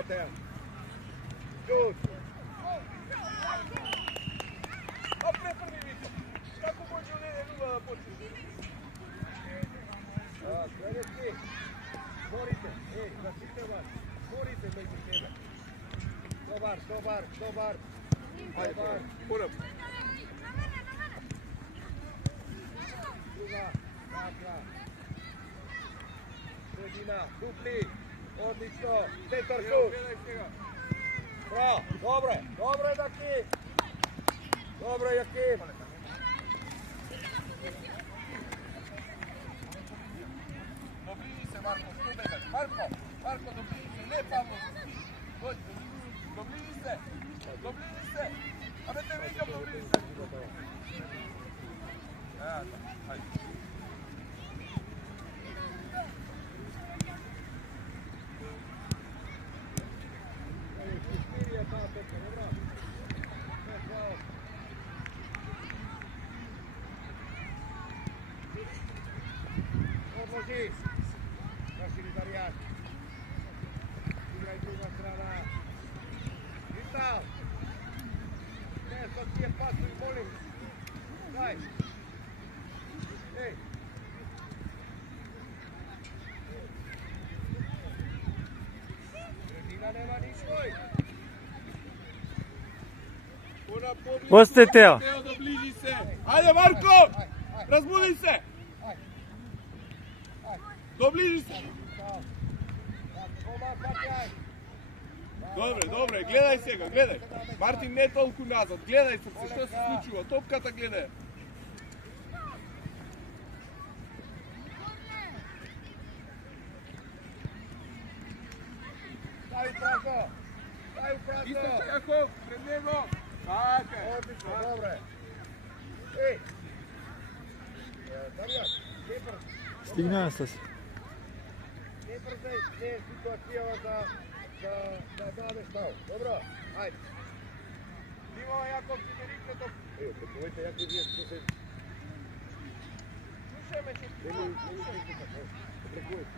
Ете ја. Шут. Напред први Вито. Како може од 1-0 да почне? Следеќи. Борите. Зашите вас. Борите меѓу себе. Добар. Ајде, порам. Друга. Така. Средина. Дупли. Одлично. Центар шут. Браво. Добре, Даки. Добре, Јаким. Доближи се, Марко, што бегаш? Марко, доближи се, не Павло. Доближи се. Абе те викам, доближи се. Ајде. Odloži. Zaširi Darijan. Igraj druga strana. Vital. Ne, sad ti je pasuj, molim. Daj. Ej. Sredina nema ničoj. Ostaje Teo. Teo, dobliži se. Ajde, Marko! Razbudi se! Dobliži se! Добре, гледај сега, гледај. Мартин не толку назад, гледај се што се случува, топката гледај. Стави празно. Исто Јаков, пред него. Така е. Одлично, добре. Ей. Дарјан, не брз. Стигна Анастас. Не брзај, не е ситуацијава да дадеш тау. Добро, ајде. Има Јаков, ти не рикне топ. Прековете, Јаков, вие што се... Слушаме че. Прековете.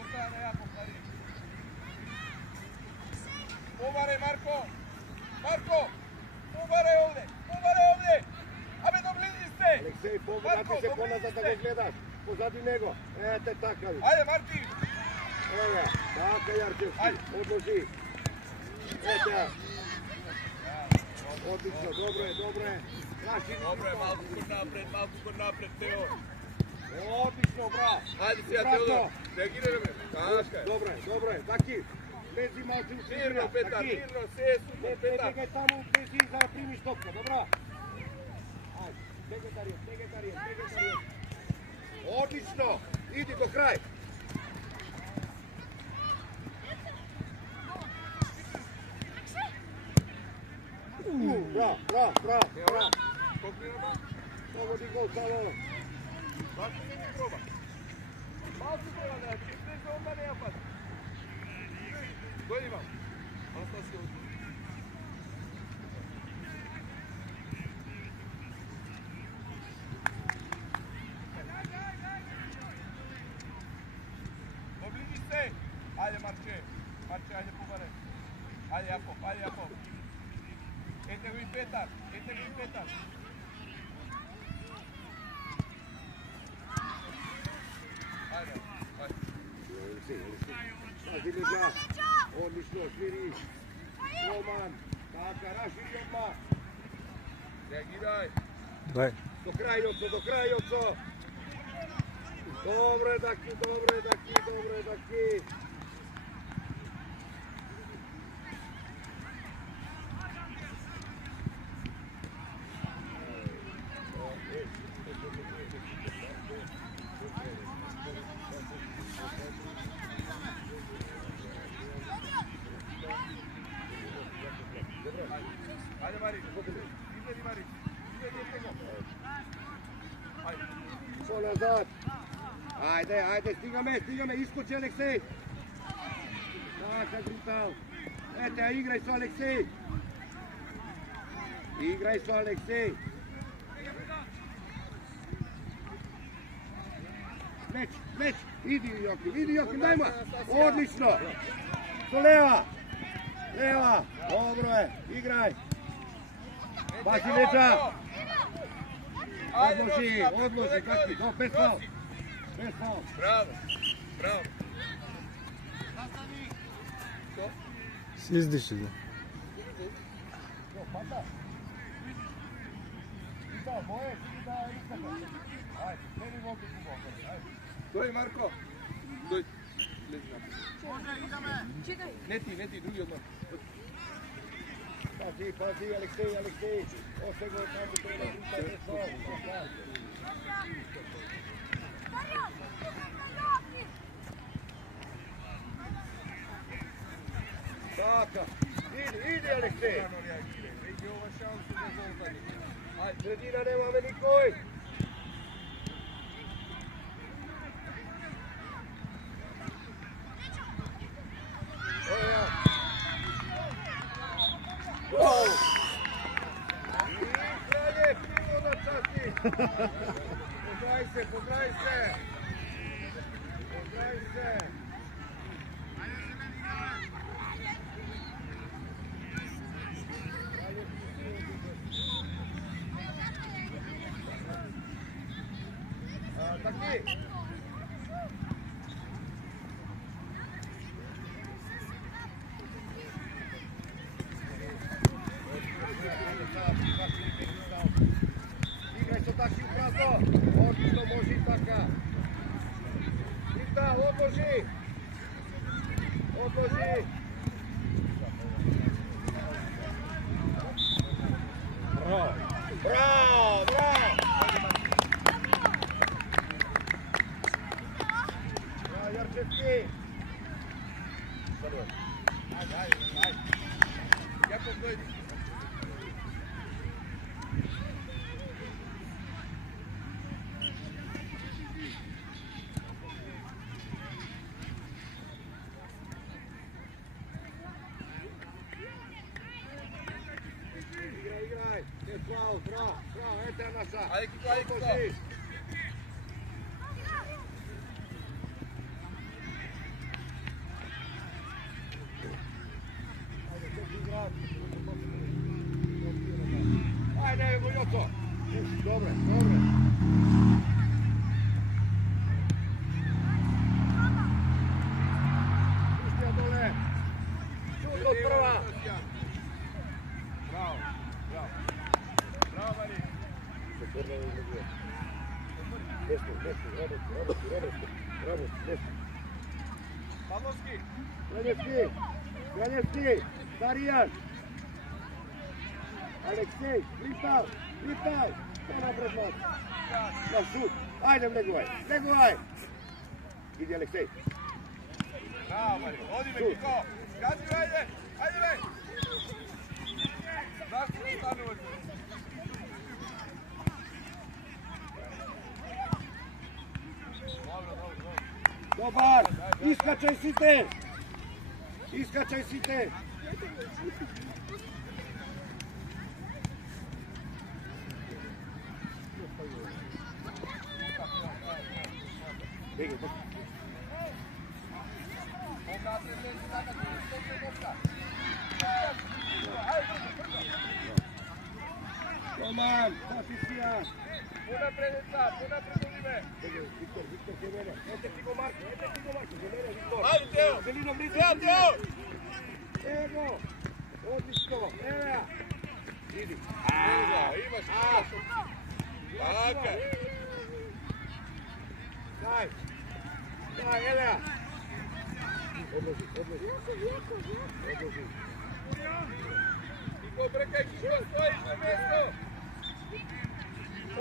Остане Јаков, пари. Поваре, Марко! Поваре овде! Абе, доближи се! Алексеј, поврати се поназад да го гледаш. Позади него. Ете така ви. Ајде, Марти! Еве, така Јарчевски. Одложи. Ете. Одлично, добре. Добре, малку напред, Тео. Одлично, браво. Ајде сега, Теодор. Реагираме. Така е. Добре. Даки. Лези малку у Мирно, Петар, мирно, се е супер, Не Петар. бегај таму, лези за да примиш топка, добро? Ајде, бегај Даријан. Одлично. Иди до крај. Браво. Копирама. Погоди гол само. Бати не ми проба. Малку треба да ти влезе онда не ја пати. Дојди вам. Анастасија оди. Доближи се. Ајде Марче, ајде поваре. Ајде Јаков. Ете го и Петар. Ајде. Пази лежа. Одлично, свири. Роман. Така, рашири одма. Реагирај. Дай. До крајот. Добре, Даки. Ајде Мари, иде Мари. По назад. Ајде, стигаме, искочи Алексеј. Така, Брутал. Ете, играј со Алексеј. Meć, idi Jokim, dajmo. Odlično. Do leva. Dobro je, igraj. Baci Neča. Odloži, kakvi, bez faul. Bravo. Se izdiši, da. Doj, Marko. Doj. Ne ti, drugi odmah. Pazi, Aleksej. Ostaje go tamo, treba bez faul. Така, иди Алексей. Vidi ova šansu za zoltanje. Ajde, sredina nemame nikoj. Evo ja. Wow! I kralje, krivo na časti. Pozdraj se. Taki. Igraj to taki u prazno. Odlično može i taka. Ista, odloži. Bravo. Jarčevski. Ajde. Jako dojdi. Igraj. Bravo. Eto naša. Ajde, Kiko. Ajde, Vojoko. Dobre. Pustio dole. Šut od prva. Bravo, Mari. Desno. Pavlovski. Granjevski. Darijan. Aleksej, Lipav. To napred moć. Na šut. Ajde, Bregovaj. Idi, Aleksej. Bravo, Mari. Odi me, Kiko. Gazi, ajde. Zašto ne stanu? Dobar. Iskačaj site. Bege. Roman, pozicija. Puna predeca, od ime. Viktor ke mene. Ete Tigo Marko, ke mene, Viktor. Ajde, Teo. Zelino blizu. Teo. Evo. Odlično. Evo ja. Idi. Imaš. Laka. Daj, evo ja. Odloži. Kiko, brekaj, Kiko, stojiš na mjesto.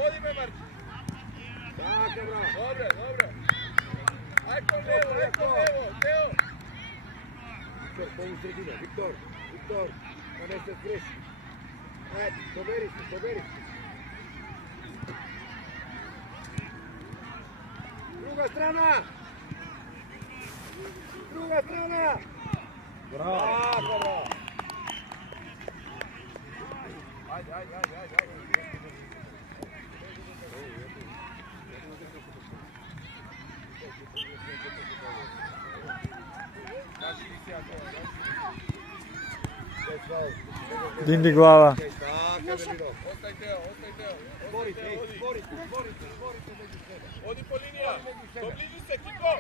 Odi me, Marko. Tako, bravo. Dobro. Ajko levo, Teo. Viktor, pomoć sredina. Viktor. Donese friš. Ajde, poberi se. Druga strana. Bravo. Ajde. фаул. Динди глава. Така, Велино. Остајте. Борите, Оди. борите меѓу себе. Оди по линија. Доближи се, Кико.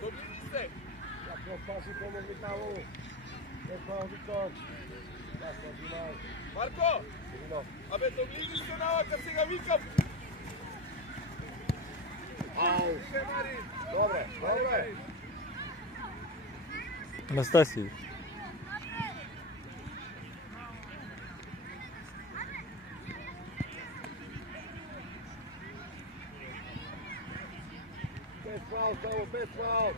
Доближи се. Јако паси помогни таму. Не фаул Виктор. Така, внимај. Марко, Велино. абе доближи се навака, сега викам. Ау. Се, Мари. Добре. Анастасија. Без фаул, само без фаул.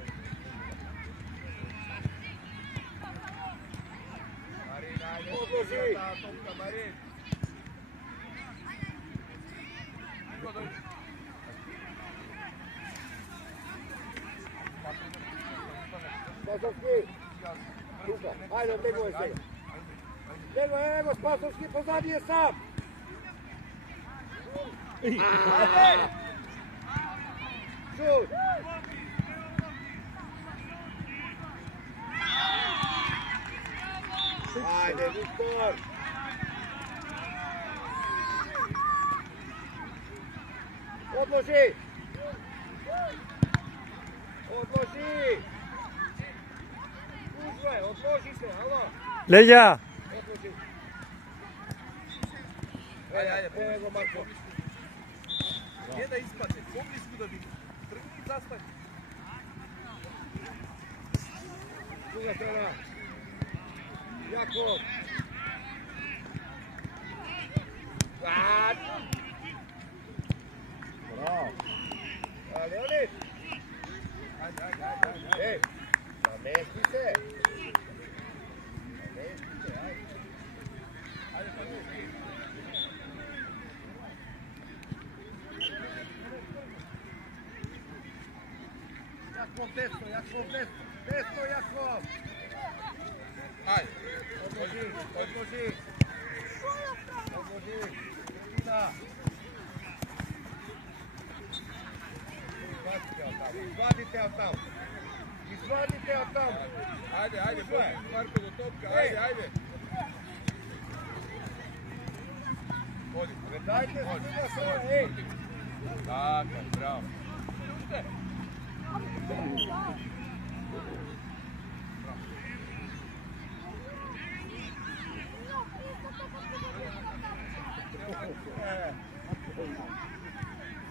Марин, ајде. Одложи. Топка, Марин. Кико, дојди. Спасовски. Тука. Ајде, него е сега. Него, Спасовски, позади е сам. Ајде. Шут. Ајде, Виктор. Одложи. Odloži se, alo. Leđa! Odloži. Ajde, Evo Marko. Gdje da ispate? Poblisku da vidi. Trgni i zastani. Druga strana. Jakov. Bravo. Leonid. Ej, namesti se. Jakov, desno, Jakov. Ajde. Odloži. Kristina. Izvadite od tamo. Ajde, pođi Marko do topka. Ajde. Vodi. Dajte se druga strana, ej. Tako, bravo. Ušte.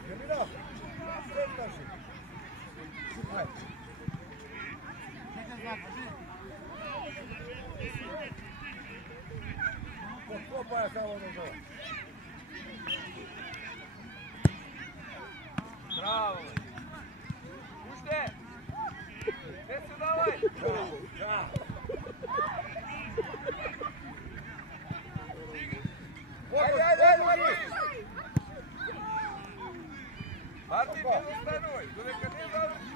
Gemino, sretaš. Ajde. Potkopaj samo do zora. Bravo. Ušte. Gdje se davaj? Da. Ajde. Martin, ne ustanuj. Do neka ne završi.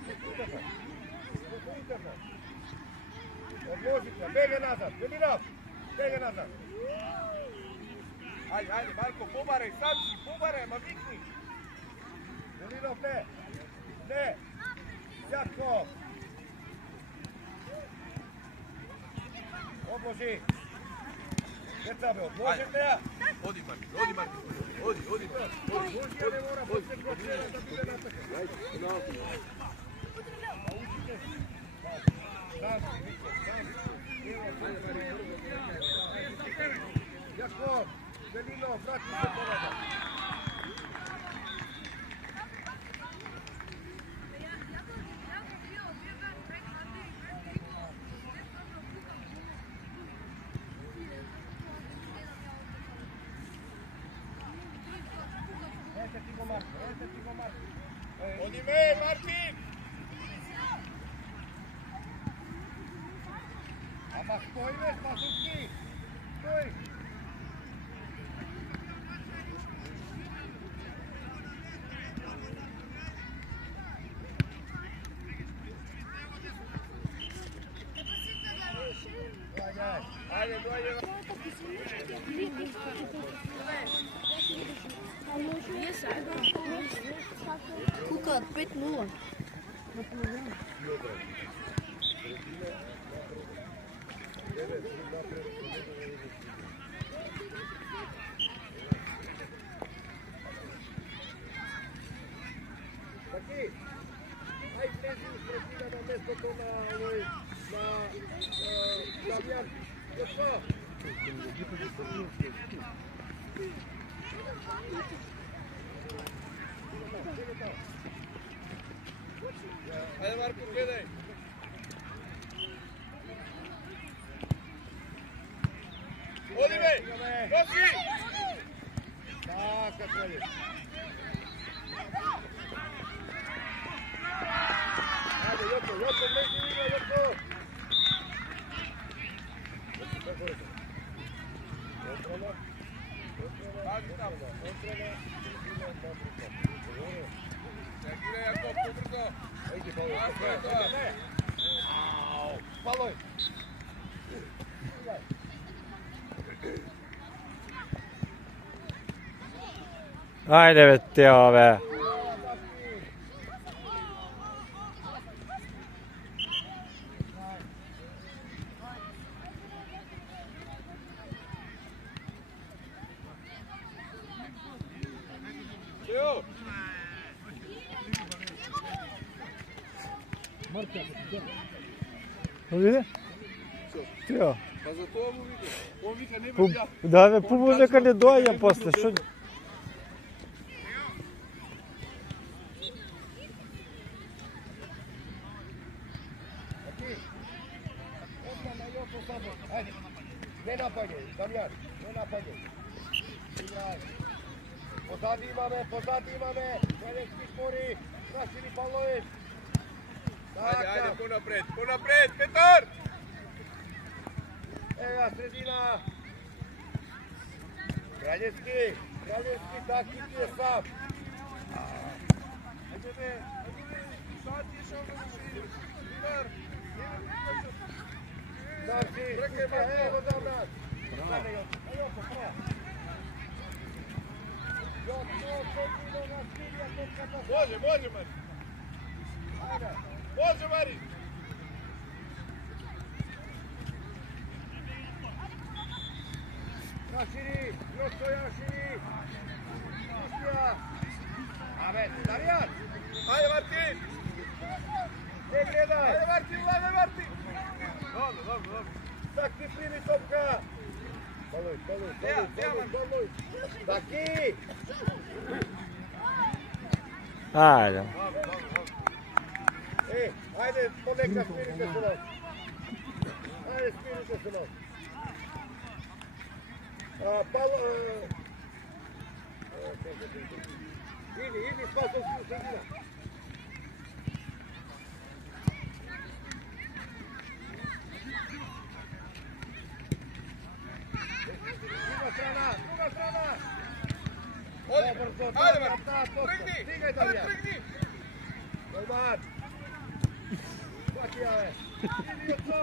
Odložite, bege nazad, Gemino, bege nazad. Ajde, Marko, pobaraj, sam si, pobaraj, ma vikni. Gemino, ne. Jakov. Odloži. Djeca be, odložite ja. Odi, Marko. Odi. Odložite, ne mora poslije kročera da bude natakan. Jakov, Gemino, vrati se porada. Odi me, Martin. Ama stoj me, Spasovski. Stoj. Ajde, dođe. Kuka, 5-0. Таки, ај влези средина на местото на овој на Дамјан. Јошо? Ајде Марко, гледај. Оди бе! Носи! Така, Кралев. Ајде, Јоко, влези игра, Јоко. Пази там. Реагирај Јаков, побрзо. Ајде, Павло. Tako je to. Ау, Павло. Ajde be te ove. Teo! Vidi? Tio. Pa za to mu vidi. On vika ne Pu, bi ja. da me pubu neka ne doja posle. Što? Ajde, ne napaѓај, Дамјан, не napaѓај. Играј. Позади имаме, Кралевски спори, Красили Павлович. Ajde, ko napred, Petar! Ева, средина. Кралевски, таки ти е сам. Ajde be, sad je šao na širi. Petar! Сам си, ево Дамјан. Može, Mari. Može, Mari. Јашири, Јошко Јашири. Пустија. Абе, Дамјан. Ajde, Martin. Не гледај. Ajde, Martin. Dobro. Так ти прими топка. Балуј. Таки. Ajde. Ајде, понека спирите се нас. Спирите се нас. Иди, Спасовски, средина. Друга страна. Odi. Добрзо, Ajde, Martin. Тргни. Trgni. Тргни. Долман. Сваки, аве. Иди јоцо.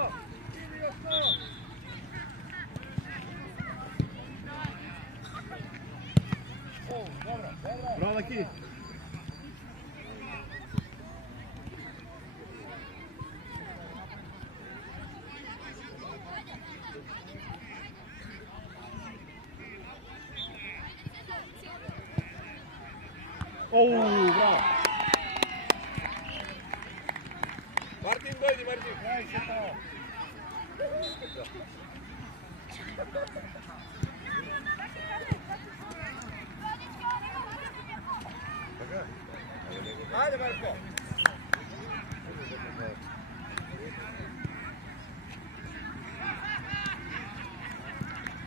Добро. Bravo, Laki. Bravo. Martin, dojdi, Martin. Ajde, Marko.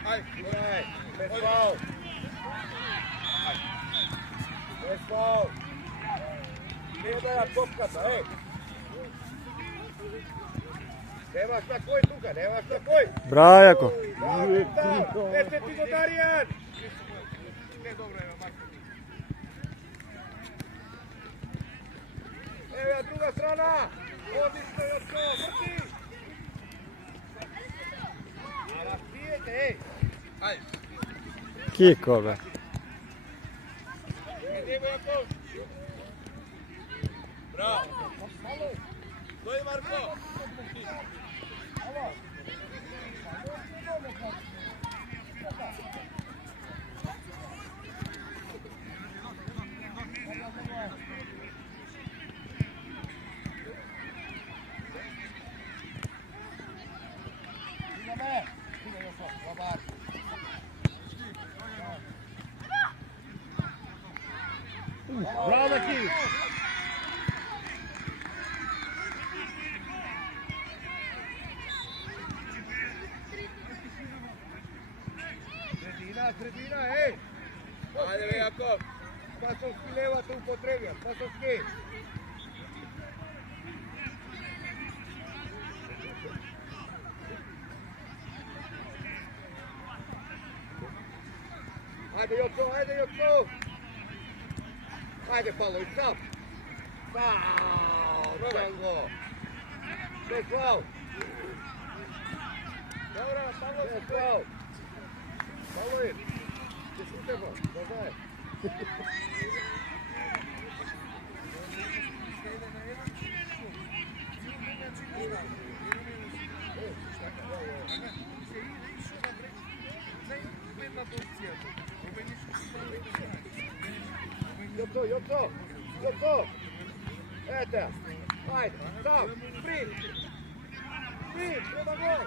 Ajde. Без фаул. Не да ја топката, Немаш на кој тука, Bravo, Jako. Ете ти го Даријан. Не, добро е, Марко. Ева друга страна. Одлично Јоцко, врти. Разпиете, Ajde. Kiko be. Idemo, Jakov. Браво! Дојди, Марко! Браво, Даки! Средина, ей! Ајде, бе, Јаков! Пасовски левата употребија, Пасовски! Ајде, Јоко, ајде, Јоко! Ајде, Пало, и сам! Фау, Джанго! Без фау! Добра, Павло, Без фау! Пало е! Ќе шутемо, да знае! Јоко, Јоко! Јоко! Ете! Ајде, сам! Прим! Прим, треба гол!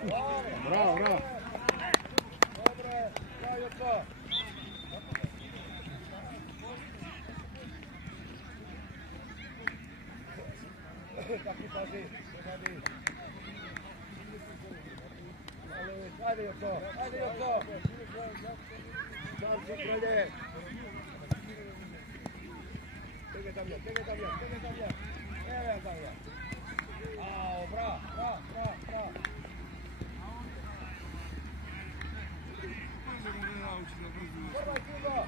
Браво, браво! Добре, браво, Јоко! Таки пази, пази! Ајде, Јоко! Ајде, Јоко! Шанси, крале! Теге там ја, теге там ја, теге там ја! Еве там ја! Ао, браво, браво, браво, браво! Прва Куго!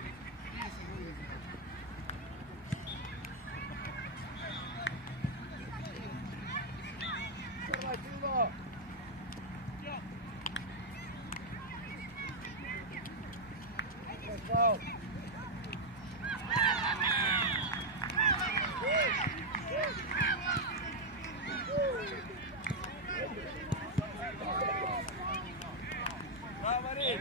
Прва Куго! Фаул! Браво, Мари!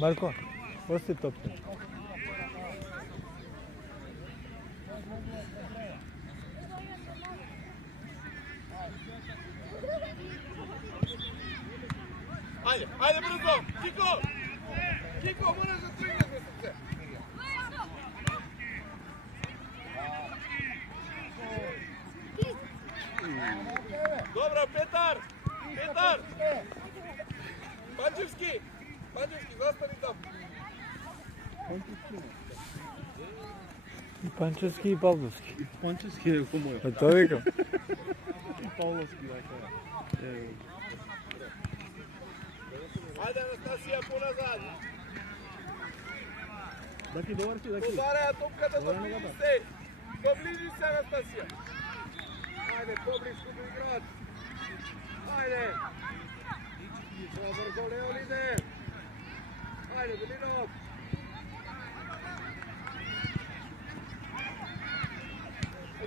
Марко, ости топка. Ајде, ајде брзо! Кико! Кико, мораш да тргнеш ме срце! Добро, Петар! Петар! Панчевски! Панчевски, застани там! И Панчевски и Павловски. Панчевски е мој. Па тоа викам. И Павловски, така. Ајде, Анастасија, поназад! Даки, добар си, Даки. Удараја топката до ближи се! До ближи се, Анастасија! Ајде, поблиску до играч! Ајде! Добро, го Леониде! Ајде, Белинов!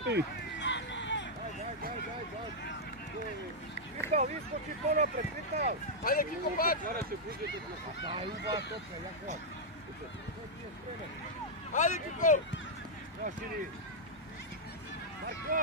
Еј, Витал, искочи понапред, Витал! Ајде, Кико, пак! Дај, убава топка, јако! Ајде, Кико! Прошири! Марко!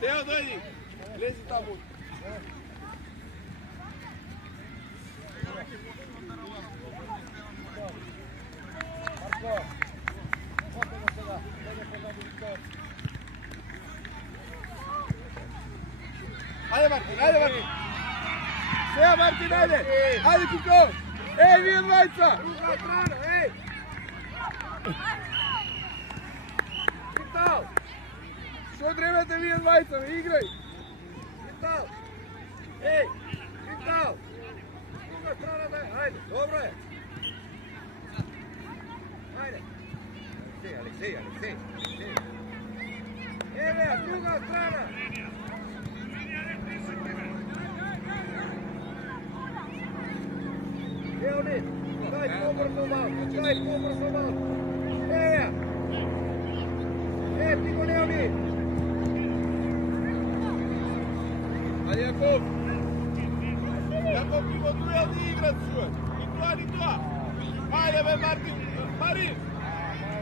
Тео, дојди! Лези таму! Ajde, Martin. Sve, Martin, ajde. Ajde, Kiko. Ej, nije dvajca. Druga strana, ej. Vital. Što trebate vi dvajca, igraj. Vital. Ej, Vital. Druga strana, daj. Ajde, dobro je. Ajde. Aleksej. Evo, druga strana. Leonid, daj pobrzo malo. Eja. Tigo Leonid. Ajde, Jakov. Jakov,imo tu je ovdje igrat čuvaj. Ni to. Ajde, be, Marin.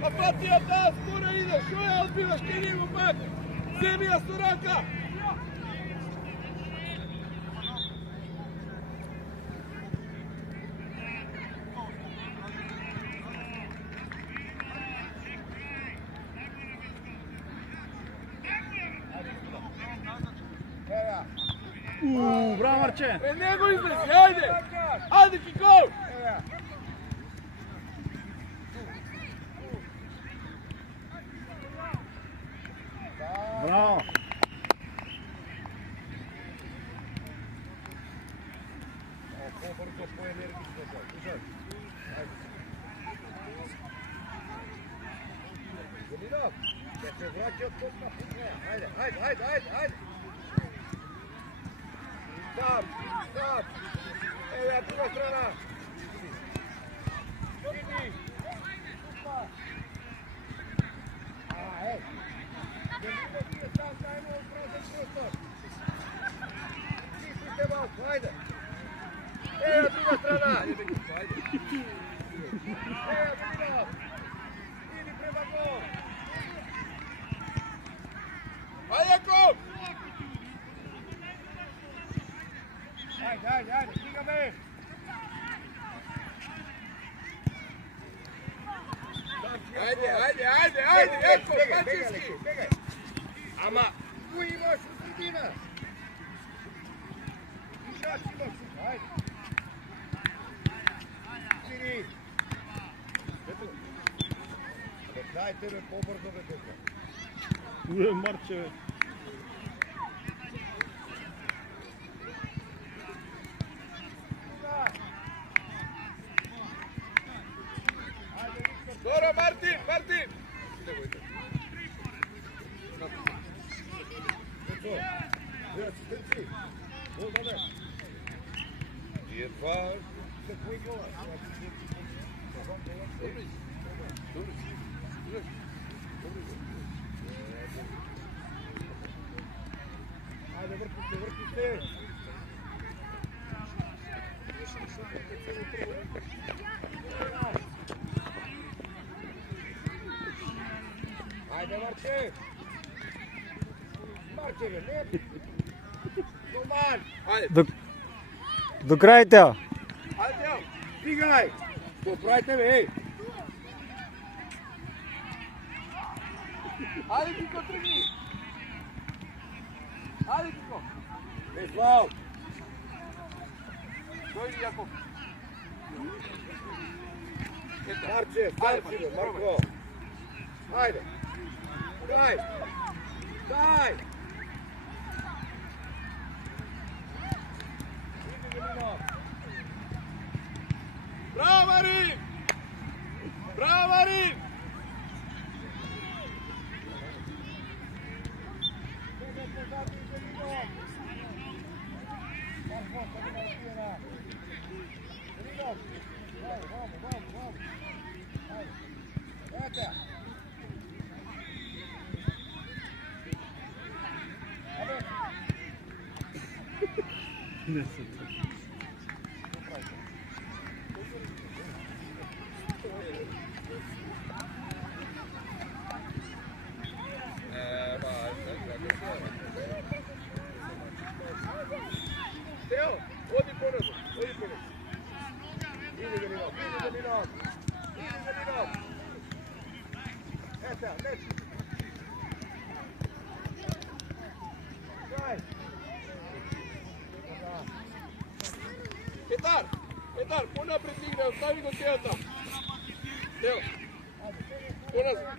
Pa Fatija, da, skoro ide. Što je odbivaš, kaj njegu pak? Zemlja Storanka. Bravo Marče! Pred njegu izlezi, ajde! Ajde, Kiko! Bravo! Pobrzo, poenergično to. Slušaj. Dominok, da se vraća od posla putnja. Ajde. Stop. Evo ja, druga strana. Vidi. Ej. Dominok je sam dajmo u prazan prostor. Stisnite malko, ajde. Evo druga strana. Evo Dominok. Idi prema gol. Ajde, Jakov! Ajde, stiga me! Ajde, Jakov, Mačinski! Begaj! Ama, Tu imaš u sredina! Igrač imaš, ajde! Siri! Daj tebe pobrzo me toka. Tu je Marče. dobro, Martin! Asistenci! Gol dole! Nije dva. Se tvoj gola! Ajde, vrti se! Ajde, Marče! Marče, ne! Roman! Ajde, До крај тео. ajde, evo. Стигай! Što pravite me, ej! Ajde, Kiko, trgni! Ajde, Kiko! Veslav! Dojdi, Jakov. Marče, Ajde, stavi se, probaj. Marko! Ajde! Daj! Idi, Domino! Bravo, Marin! Dođete zadnji, Domino! Marko, to nema tijena! Domino! Vamo! Ajde! Ajde! Ne se to. Petar, по-напред игра, остави го сега там. Тео. По-назад.